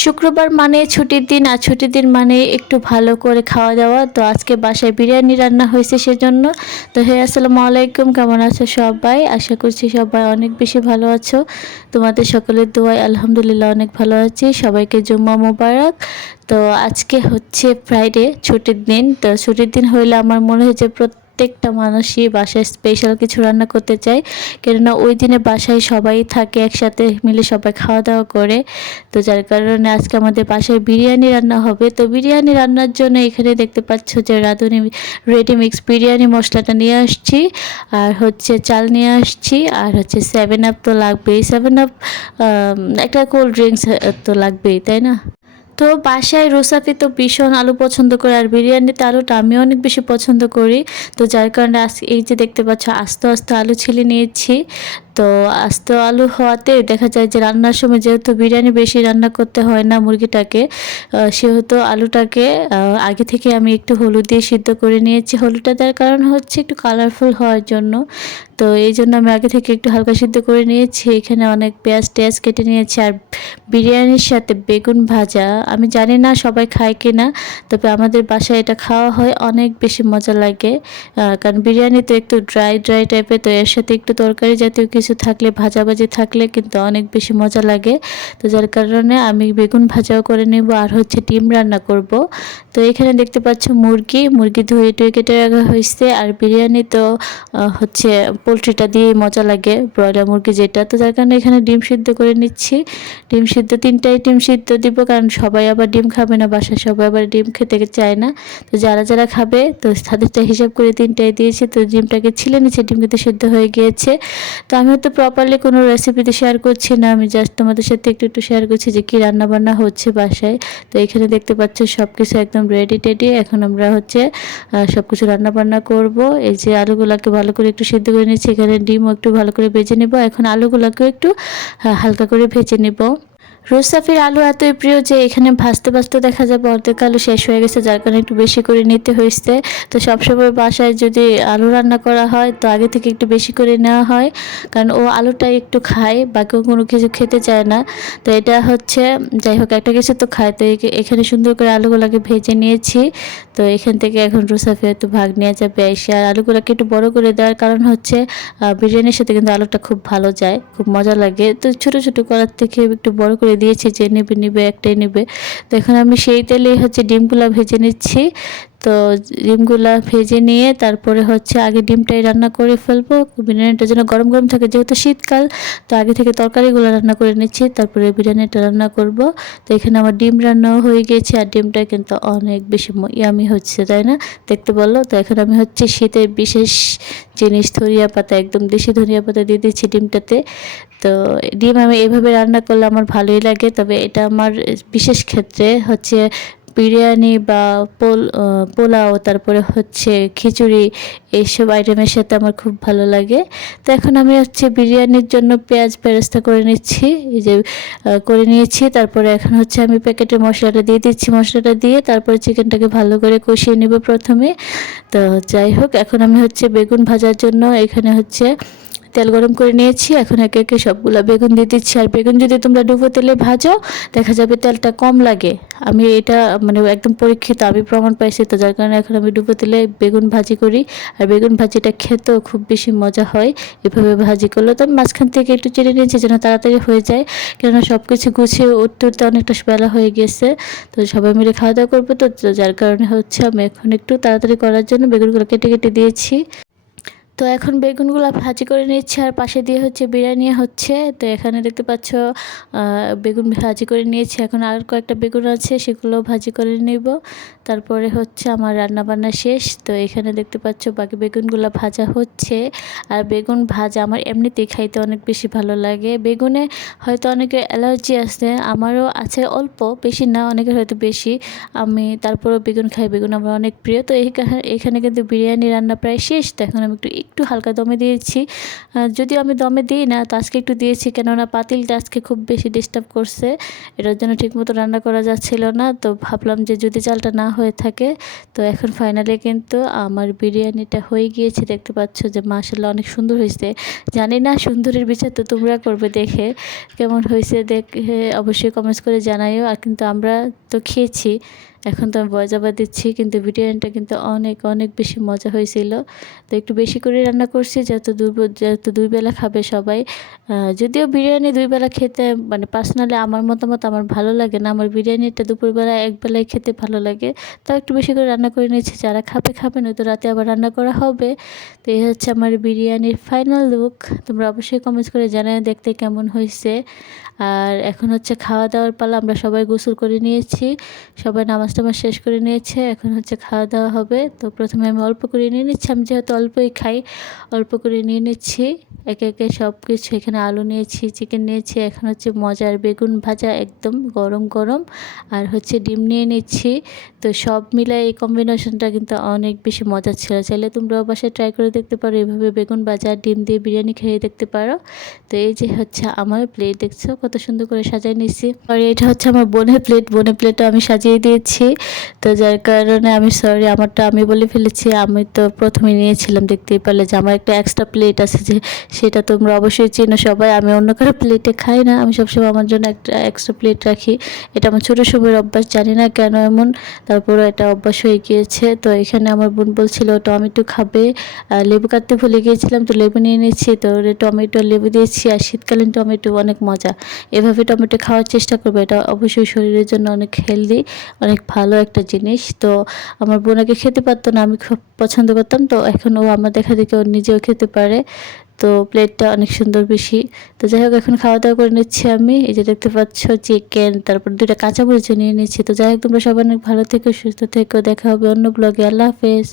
শুক্রবার মানে ছুটির দিন, আর ছুটির দিন মানে একটু ভালো করে খাওয়া দাওয়া। তো আজকে বাসায় বিরিয়ানি রান্না হয়েছে সেজন্য। তো হে, আসসালামু আলাইকুম, কেমন আছো সবাই? আশা করছি সবাই অনেক বেশি ভালো আছো। তোমাদের সকলের দোয়ায় আলহামদুলিল্লাহ অনেক ভালো আছি। সবাইকে জুম্মা মোবারক। তো আজকে হচ্ছে ফ্রাইডে ছুটির দিন। তো ছুটির দিন হইলে আমার মনে হয়েছে প্রত্যেকটা মানুষই বাসায় স্পেশাল কিছু রান্না করতে চায়। কেননা ওই দিনে বাসায় সবাই থাকে, একসাথে মিলে সবাই খাওয়া দাওয়া করে। তো যার কারণে আজকে আমাদের বাসায় বিরিয়ানি রান্না হবে। তো বিরিয়ানি রান্নার জন্য এখানে দেখতে পাচ্ছ যে রাঁধুনি রেডি মিক্স বিরিয়ানি মশলাটা নিয়ে আসছি। আর হচ্ছে চাল নিয়ে আসছি। আর হচ্ছে সেভেন আপ তো লাগবেই। সেভেন আপ একটা কোল্ড ড্রিঙ্কস তো লাগবেই, তাই না? তো বাসায় রোসাফি তো ভীষণ আলু পছন্দ করে, আর বিরিয়ানিতে আলুটা আমি অনেক বেশি পছন্দ করি। তো যার কারণে এই যে দেখতে পাচ্ছ, আস্তে আস্তে আলু ছিলে নিয়েছি। তো আস্ত আলু হওয়াতে দেখা যায় যে রান্নার সময় যেহেতু বিরিয়ানি বেশি রান্না করতে হয় না মুরগিটাকে সেহেতু আলুটাকে আগে থেকে আমি একটু হলুদ দিয়ে সিদ্ধ করে নিয়েছি। হলুদটা দেওয়ার কারণ হচ্ছে একটু কালারফুল হওয়ার জন্য। তো এই জন্য আমি আগে থেকে একটু হালকা সিদ্ধ করে নিয়েছি। এখানে অনেক পেঁয়াজ টেয়াজ কেটে নিয়েছি আর বিরিয়ানির সাথে বেগুন ভাজা। আমি জানি না সবাই খায় কি না তবে আমাদের বাসায় এটা খাওয়া হয়, অনেক বেশি মজা লাগে। কারণ বিরিয়ানি তো একটু ড্রাই ড্রাই টাইপের তো এর সাথে একটু তরকারি জাতীয় থাকলে, ভাজাভাজি থাকলে কিন্তু অনেক বেশি মজা লাগে। তো যার কারণে আমি বেগুন ভাজাও করে নেব আর হচ্ছে ডিম রান্না করব। তো এখানে দেখতে পাচ্ছ মুরগি মুরগি ধুয়ে টুয়ে কেটে রাখা হয়েছে আর বিরিয়ানি তো হচ্ছে পোলট্রিটা দিয়ে মজা লাগে, ব্রয়লার মুরগি যেটা। তো যার কারণে এখানে ডিম সিদ্ধ করে নিচ্ছি। ডিম সিদ্ধ, তিনটাই ডিম সিদ্ধ দিব কারণ সবাই আবার ডিম খাবে না বাসায় সবাই আবার ডিম খেতে চায় না। তো যারা যারা খাবে, তো তাদেরটা হিসাব করে তিনটাই দিয়েছি। তো ডিমটাকে ছিলে নিচ্ছে ডিম কিন্তু সিদ্ধ হয়ে গিয়েছে। তো আমি হয়তো প্রপারলি কোনো রেসিপিতে শেয়ার করছি না। আমি জাস্ট তোমাদের সাথে একটু একটু শেয়ার করছি যে কী রান্নাবান্না হচ্ছে বাসায়। তো এখানে দেখতে পাচ্ছ সব কিছু একদম রেডি টেডি। এখন আমরা হচ্ছে সব কিছু রান্নাবান্না করব। এই যে আলুগুলোকে ভালো করে একটু সেদ্ধ করে নিচ্ছি এখানে ডিমও একটু ভালো করে ভেজে নেব। এখন আলুগুলোকেও একটু হালকা করে ভেজে নেব। রোসাফির আলু এতই প্রিয় যে এখানে ভাজতে ভাজতে দেখা যাবে অর্ধেক আলু শেষ হয়ে গেছে, যার কারণে একটু বেশি করে নিতে হয়েছে। তো সবসময় বাসায় যদি আলু রান্না করা হয়, তো আগে থেকে একটু বেশি করে নেওয়া হয়। কারণ ও আলুটা একটু খায়, বাকি কোনো কিছু খেতে চায় না। তো এটা হচ্ছে, যাই হোক, একটা কিছু তো খায়। তো এখানে সুন্দর করে আলুগুলোকে ভেজে নিয়েছি। তো এখান থেকে এখন রোসাফি একটু ভাগ নিয়ে যাবে। এসে আর আলুগুলোকে একটু বড় করে দেওয়ার কারণ হচ্ছে বিরিয়ানির সাথে কিন্তু আলুটা খুব ভালো যায়, খুব মজা লাগে। তো ছোট ছোট করার থেকে একটু বড় করে দিয়েছি, যে নেবে নেবে, একটাই নেবে। তো এখন আমি সেই তেলেই হচ্ছে ডিমগুলো ভেজে নিচ্ছি। তো ডিমগুলা ভেজে নিয়ে তারপরে হচ্ছে আগে ডিমটাই রান্না করে ফেলব। বিরিয়ানিটা যেন গরম গরম থাকে, যেহেতু শীতকাল, তো আগে থেকে তরকারিগুলো রান্না করে নিচ্ছি, তারপরে বিরিয়ানিটা রান্না করব। তো এখানে আমার ডিম রান্নাও হয়ে গিয়েছে, আর ডিমটা কিন্তু অনেক বেশি ইয়ামি হচ্ছে, তাই না? দেখতে বলল? তো এখন আমি হচ্ছে শীতের বিশেষ জিনিস, ধনিয়া পাতা, একদম দেশি ধনিয়া পাতা দিয়ে দিচ্ছি ডিমটাতে। তো ডিম আমি এভাবে রান্না করলে আমার ভালোই লাগে। তবে এটা আমার বিশেষ ক্ষেত্রে হচ্ছে বিরিয়ানি বা পোল পোলাও, তারপরে হচ্ছে খিচুড়ি এইসব আইটেমের সাথে আমার খুব ভালো লাগে। তো এখন আমি হচ্ছে বিরিয়ানির জন্য পেঁয়াজ বেরেস্তা করে নিচ্ছি, এই যে করে নিয়েছি। তারপরে এখন হচ্ছে আমি প্যাকেটের মশলাটা দিয়ে দিচ্ছি, মশলাটা দিয়ে তারপরে চিকেনটাকে ভালো করে কষিয়ে নেব প্রথমে। তো যাই হোক, এখন আমি হচ্ছে বেগুন ভাজার জন্য এখানে হচ্ছে তেল গরম করে নিয়েছি। এখন একে একে সবগুলো বেগুন দিয়ে দিচ্ছি। আর বেগুন যদি তোমরা ডুবো তেলে ভাজো, দেখা যাবে তেলটা কম লাগে। আমি এটা মানে একদম পরীক্ষিত, আমি প্রমাণ পাইছি তো, যার কারণে এখন আমি ডুবো তেলে বেগুন ভাজি করি। আর বেগুন ভাজিটা খেতেও খুব বেশি মজা হয় এভাবে ভাজি করলে। তো আমি মাঝখান থেকে একটু চেড়ে নিয়েছি যেন তাড়াতাড়ি হয়ে যায়। কেননা সব কিছু গুছিয়ে উঠতে উঠতে অনেকটা বেলা হয়ে গেছে। তো সবাই মিলে খাওয়া দাওয়া করব তো যার কারণে হচ্ছে আমি এখন একটু তাড়াতাড়ি করার জন্য বেগুনগুলো কেটে কেটে দিয়েছি। তো এখন বেগুনগুলো ভাজি করে নিচ্ছে আর পাশে দিয়ে হচ্ছে বিরিয়ানি হচ্ছে। তো এখানে দেখতে পাচ্ছ বেগুন ভাজি করে নিয়েছি। এখন আর কয়েকটা বেগুন আছে সেগুলো ভাজি করে নিব। তারপরে হচ্ছে আমার রান্না বান্না শেষ। তো এখানে দেখতে পাচ্ছ, বাকি বেগুনগুলো ভাজা হচ্ছে। আর বেগুন ভাজা আমার এমনিতেই খাইতে অনেক বেশি ভালো লাগে। বেগুনে হয়তো অনেকের অ্যালার্জি আছে, আমারও আছে অল্প, বেশি না, অনেকের হয়তো বেশি। আমি তারপরেও বেগুন খাই, বেগুন আমার অনেক প্রিয়। তো এখানে কিন্তু বিরিয়ানি রান্না প্রায় শেষ। তো এখন আমি একটু একটু হালকা দমে দিয়েছি। যদিও আমি দমে দিই না, তো আজকে একটু দিয়েছি, কেননা পাতিলটা আজকে খুব বেশি ডিস্টার্ব করছে। এটার জন্য ঠিকমতো রান্না করা যাচ্ছিল না, তো ভাবলাম যে যদি চালটা না হয়ে থাকে, তো এখন ফাইনালি কিন্তু আমার বিরিয়ানিটা হয়ে গিয়েছে। দেখতে পাচ্ছ যে মাসাল্লাহ অনেক সুন্দর হয়েছে। জানি না সুন্দরের বিচার তো তোমরা করবে দেখে কেমন হয়েছে দেখে অবশ্যই কমেন্টস করে জানাইও। আর কিন্তু আমরা তো খেয়েছি এখন তো আমি বজাবার দিচ্ছি, কিন্তু বিরিয়ানিটা কিন্তু অনেক অনেক বেশি মজা হয়েছিল। তো একটু বেশি করে রান্না করছি যত দুই যত দুই বেলা খাবে সবাই। যদিও বিরিয়ানি দুই বেলা খেতে মানে পার্সোনালি আমার মতামত আমার ভালো লাগে না। আমার বিরিয়ানিটা দুপুরবেলা এক বেলায় খেতে ভালো লাগে। তাও একটু বেশি করে রান্না করে নিয়েছি। যারা খাবে খাবে, নয়তো রাতে আবার রান্না করা হবে। তো এই হচ্ছে আমার বিরিয়ানির ফাইনাল লুক তোমরা অবশ্যই কমেন্টস করে জানাই দেখতে কেমন হয়েছে। আর এখন হচ্ছে খাওয়া দাওয়ার পালা আমরা সবাই গোসল করে নিয়েছি। সবাই নামাজ টামাজ শেষ করে নিয়েছে, এখন হচ্ছে খাওয়া দাওয়া হবে। তো প্রথমে আমি অল্প করে নিয়ে নিচ্ছি, আমি যেহেতু অল্পই খাই, অল্প করে নিয়ে নিচ্ছি। একে একে সব কিছু এখানে আলু নিয়েছি চিকেন নিয়েছি, এখন হচ্ছে মজার বেগুন ভাজা একদম গরম গরম, আর হচ্ছে ডিম নিয়ে নিচ্ছি। তো সব মিলে এই কম্বিনেশনটা কিন্তু অনেক বেশি মজার ছিল। চাইলে তোমরাও বাসায় ট্রাই করে দেখতে পারো, এভাবে বেগুন ভাজা, ডিম দিয়ে বিরিয়ানি খেয়ে দেখতে পারো। তো এই যে হচ্ছে আমার প্লেট দেখছ? কত সুন্দর করে সাজিয়ে নিয়েছি। আর এটা হচ্ছে আমার বোনের প্লেট বোনের প্লেটও আমি সাজিয়ে দিয়েছি। তো যার কারণে আমি সরি আমারটা আমি বলে ফেলেছি, আমি তো প্রথমে নিয়েছিলাম, দেখতেই পারলে যে আমার একটা এক্সট্রা প্লেট আছে যে সেটা তোমরা অবশ্যই চেনো সবাই, আমি অন্য কারও প্লেটে খাই না, আমি সবসময় আমার জন্য একটা এক্সট্রা প্লেট রাখি। এটা আমার ছোটো সময়ের অভ্যাস, জানি না কেন এমন তারপরে এটা অভ্যাস হয়ে গিয়েছে। তো এখানে আমার বোন বলছিল টমেটো খাবে। লেবু কাটতে ভুলে গিয়েছিলাম, তো লেবু নিয়ে নিয়েছি, তো টমেটো লেবু দিয়েছি, আর শীতকালীন টমেটো অনেক মজা। এভাবে টমেটো খাওয়ার চেষ্টা করবে, এটা অবশ্যই শরীরের জন্য অনেক হেলদি অনেক ভালো একটা জিনিস। তো আমার বোনাকে খেতে পারতো না, আমি খুব পছন্দ করতাম। তো এখন ও আমার দেখা দেখে ও নিজেও খেতে পারে। তো প্লেটটা অনেক সুন্দর বেশি। তো যাই হোক, এখন খাওয়া দাওয়া করে নিচ্ছি আমি। এই যে দেখতে পাচ্ছ চিকেন, তারপর দুইটা কাঁচামরিচ নিয়ে নিচ্ছি। তো যাই হোক, তোমরা সবাই অনেক ভালো থেকো, সুস্থ থেকো। দেখা হবে অন্য ব্লগে আল্লাহ হাফেজ।